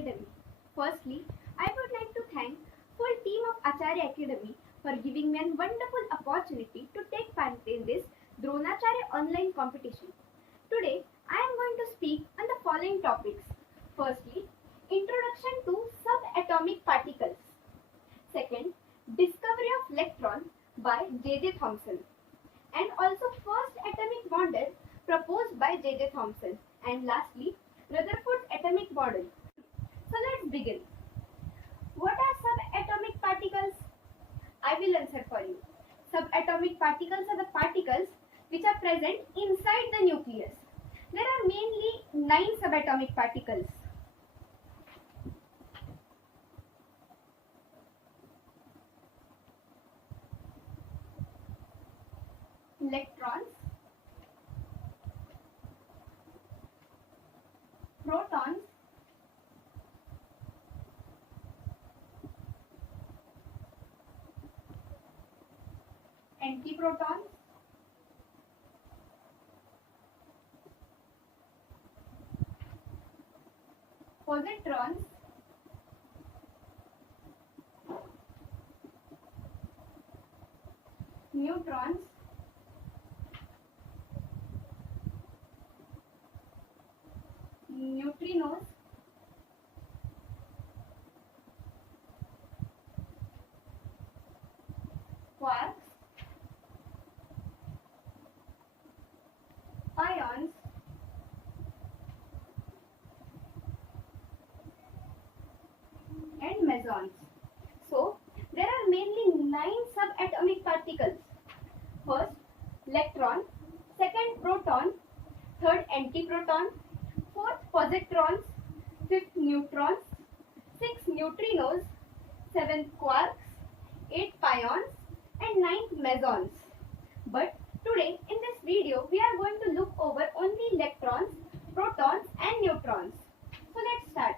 Academy. Firstly, I would like to thank full team of Acharya Academy for giving me a wonderful opportunity to take part in this Dronacharya online competition. Today, I am going to speak on the following topics. Firstly, introduction to subatomic particles. Second, discovery of electron by J.J. Thomson. And also first atomic model proposed by J.J. Thomson. And lastly, Rutherford's atomic model. So let's begin. What are subatomic particles? I will answer for you. Subatomic particles are the particles which are present inside the nucleus. There are mainly 9 subatomic particles. Electrons, protons, antiprotons, positrons, neutrons, neutrinos, quarks, pions, and mesons. So, there are mainly 9 subatomic particles. First, electron, second, proton, third, antiproton, fourth, positrons, fifth, neutrons, sixth, neutrinos, seventh, quarks, eighth, pions, and ninth, mesons. But today in this video we are going to look over only electrons, protons and neutrons. So let's start.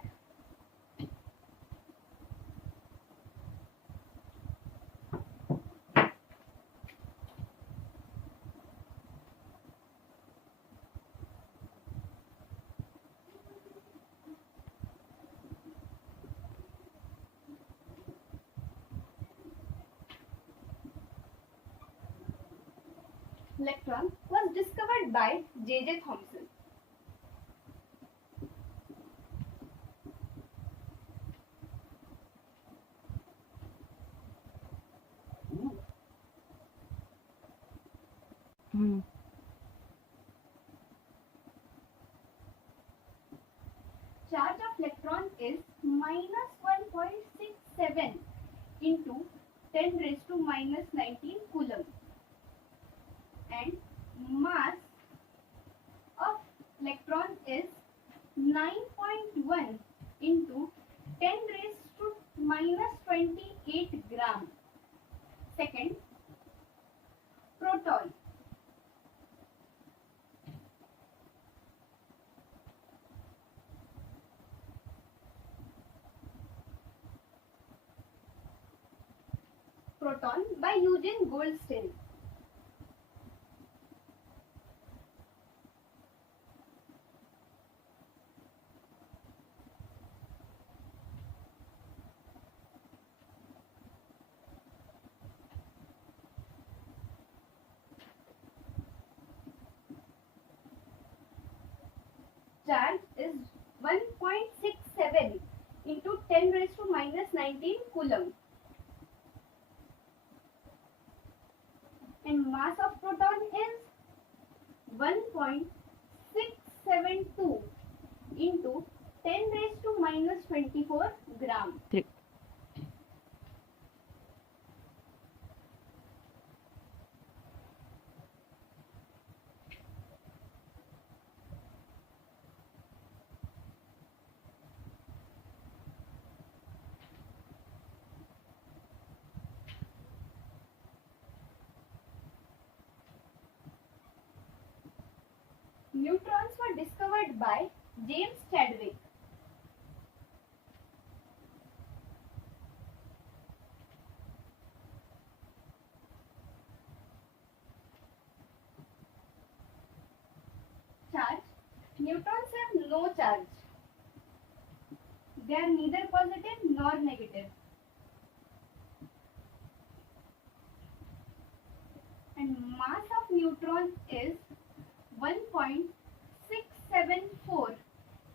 Electron was discovered by J.J. Thomson. Charge of electron is minus 1.67 into 10 raised to minus 19 coulomb. And mass of electron is 9.1 into 10 raised to minus 28 gram. Second, proton. Proton by Eugene Goldstein. Charge is 1.67 into 10 raised to minus 19 coulomb. And mass of proton is 1.672 into 10 raised to minus 24 gram. Neutrons were discovered by James Chadwick. Charge. Neutrons have no charge. They are neither positive nor negative. And mass of neutron is 1.674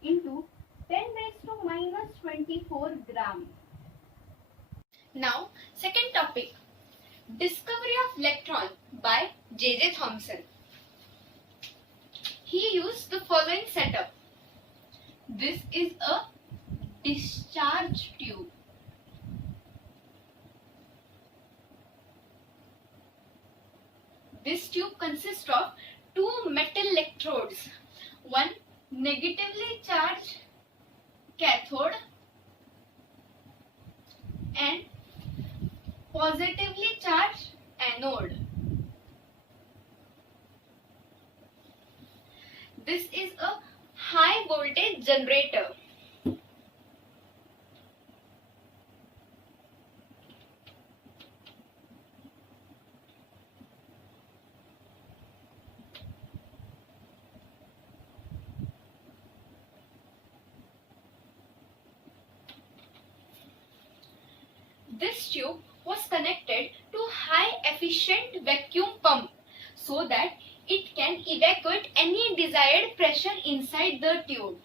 into 10 raised to minus 24 gram. Now, second topic, discovery of electron by J.J. Thomson. He used the following setup. This is a discharge tube. This tube consists of two metal electrodes, one negatively charged cathode and positively charged anode. This is a high voltage generator. This tube was connected to high efficient vacuum pump so that it can evacuate any desired pressure inside the tube.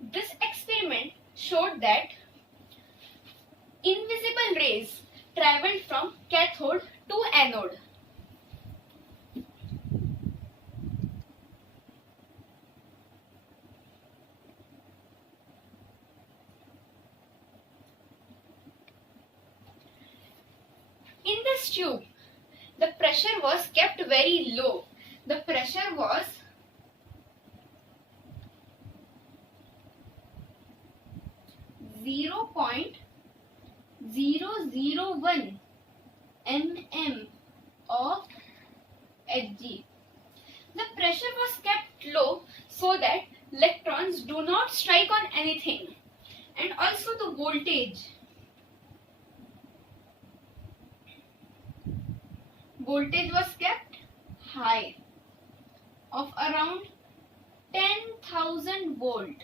This experiment showed that invisible rays traveled from cathode to anode. In this tube, the pressure was kept very low. The pressure was 0.001 mm of Hg. The pressure was kept low so that electrons do not strike on anything, and also the voltage was kept high of around 10,000 volt.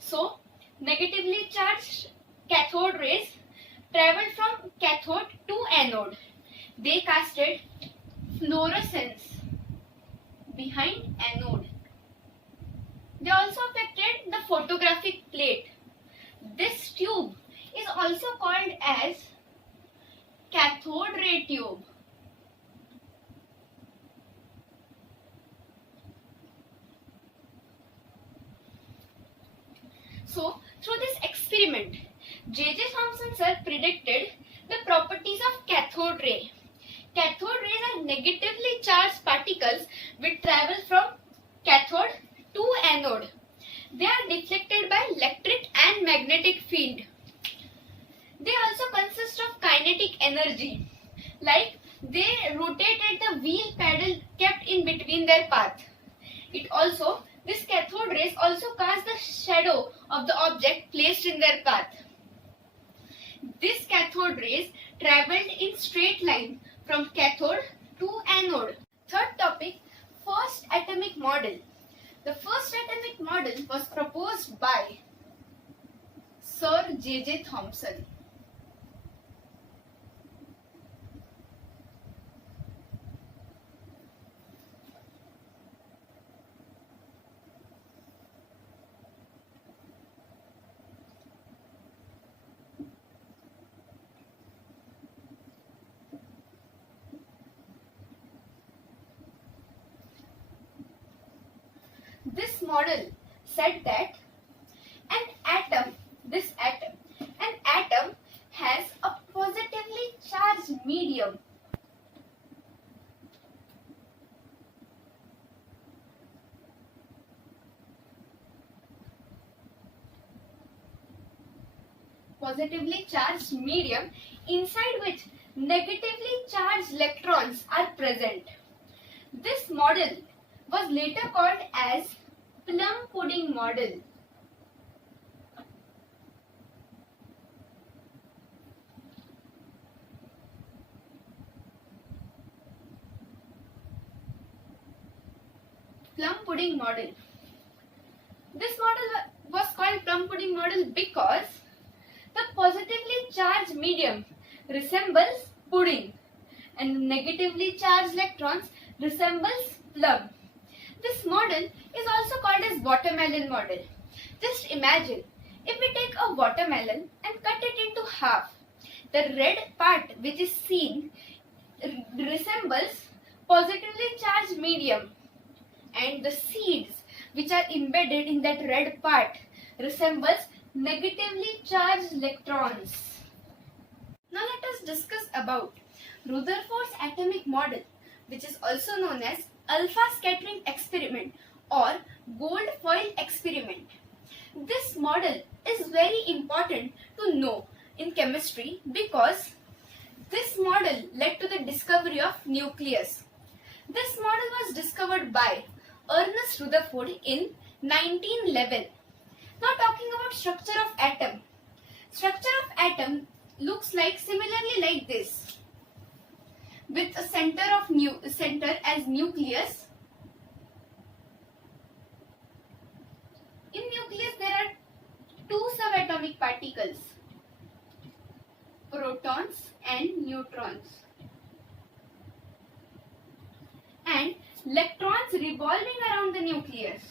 So, negatively charged cathode rays traveled from cathode to anode. They casted fluorescence behind anode. They also affected the photographic plate. This tube is also called as cathode ray tube. So, through this experiment, J.J. Thomson sir predicted the properties of cathode ray. Cathode rays are negatively charged particles which travel from cathode to anode. They are deflected by electric and magnetic field. They also consist of kinetic energy, like they rotated the wheel pedal kept in between their path. This cathode rays also cast the shadow of the object placed in their path. These cathode rays travelled in straight line from cathode to anode. Third topic, first atomic model. The first atomic model was proposed by Sir J.J. Thomson. This model said that an atom has a positively charged medium. Positively charged medium inside which negatively charged electrons are present. This model was later called as plum pudding model. plum pudding model. This model was called plum pudding model because the positively charged medium resembles pudding and the negatively charged electrons resembles plum. This model is also called as watermelon model. Just imagine, if we take a watermelon and cut it into half, the red part which is seen resembles positively charged medium, and the seeds which are embedded in that red part resembles negatively charged electrons. Now let us discuss about Rutherford's atomic model, which is also known as alpha scattering experiment or gold foil experiment. This model is very important to know in chemistry because this model led to the discovery of nucleus. This model was discovered by Ernest Rutherford in 1911. Now talking about structure of atom. Structure of atom looks like similarly like this, with a center as nucleus. In nucleus there are two subatomic particles, protons and neutrons, and electrons revolving around the nucleus.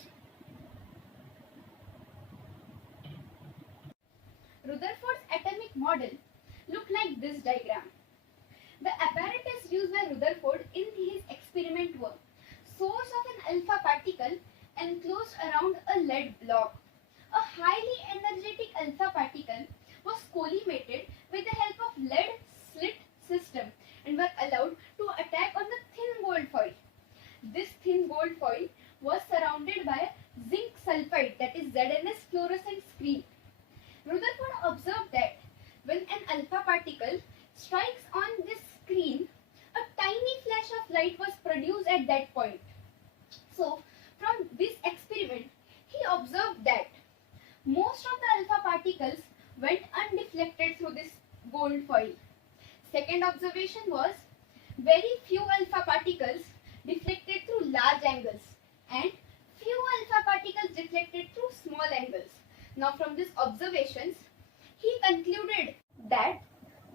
Rutherford's atomic model looked like this diagram. The apparatus used by Rutherford in his experiment were source of an alpha particle enclosed around a lead block. A highly energetic alpha particle was collimated with the help of lead slit system and were allowed to attack on the thin gold foil. This thin gold foil was surrounded by a zinc sulfide, that is ZNS fluorescent screen. Rutherford observed that when an alpha particle strikes on this screen, a tiny flash of light was produced at that point. So, from this experiment, he observed that most of the alpha particles went undeflected through this gold foil. Second observation was very few alpha particles deflected through large angles and few alpha particles deflected through small angles. Now from these observations, he concluded that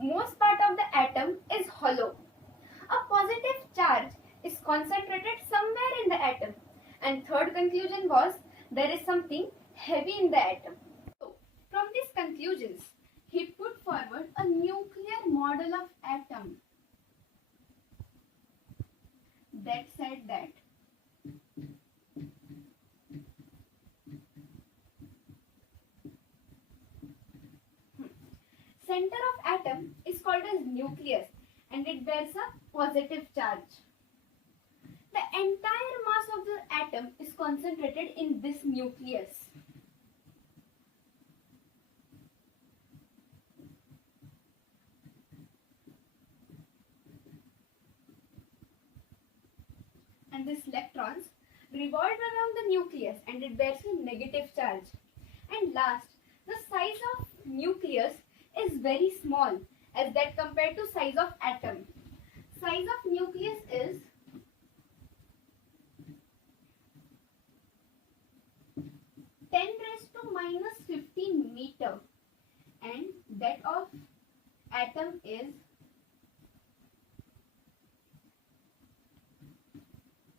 most part of the atom is hollow. A positive charge is concentrated somewhere in the atom. And third conclusion was there is something heavy in the atom. So from these conclusions, he put forward a nuclear model of atom that said that center of atom is called as nucleus and it bears a positive charge. The entire mass of the atom is concentrated in this nucleus. And these electrons revolve around the nucleus and it bears a negative charge. And last, the size of nucleus is very small as that compared to size of atom. Size of nucleus is 10⁻⁻15 meter and that of atom is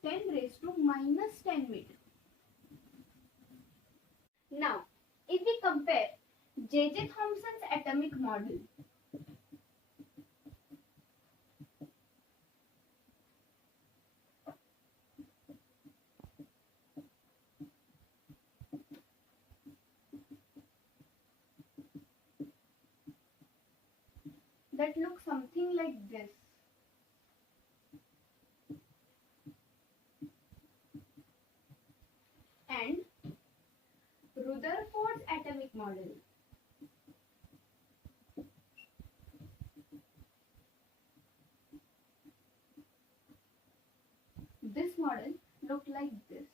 10⁻⁻10 meter. Now, if we compare J.J. Thomson's atomic model that looks something like this. And Rutherford's atomic model. This model looked like this.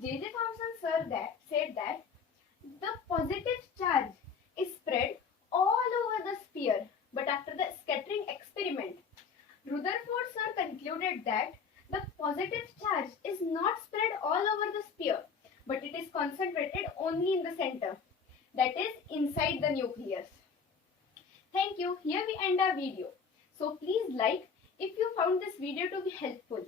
J. J. Thomson sir said that the positive charge is spread all over the sphere, but after the scattering experiment, Rutherford sir concluded that the positive charge is not spread all over the sphere, but it is concentrated only in the center, that is inside the nucleus. Thank you. Here we end our video. So please like if you found this video to be helpful.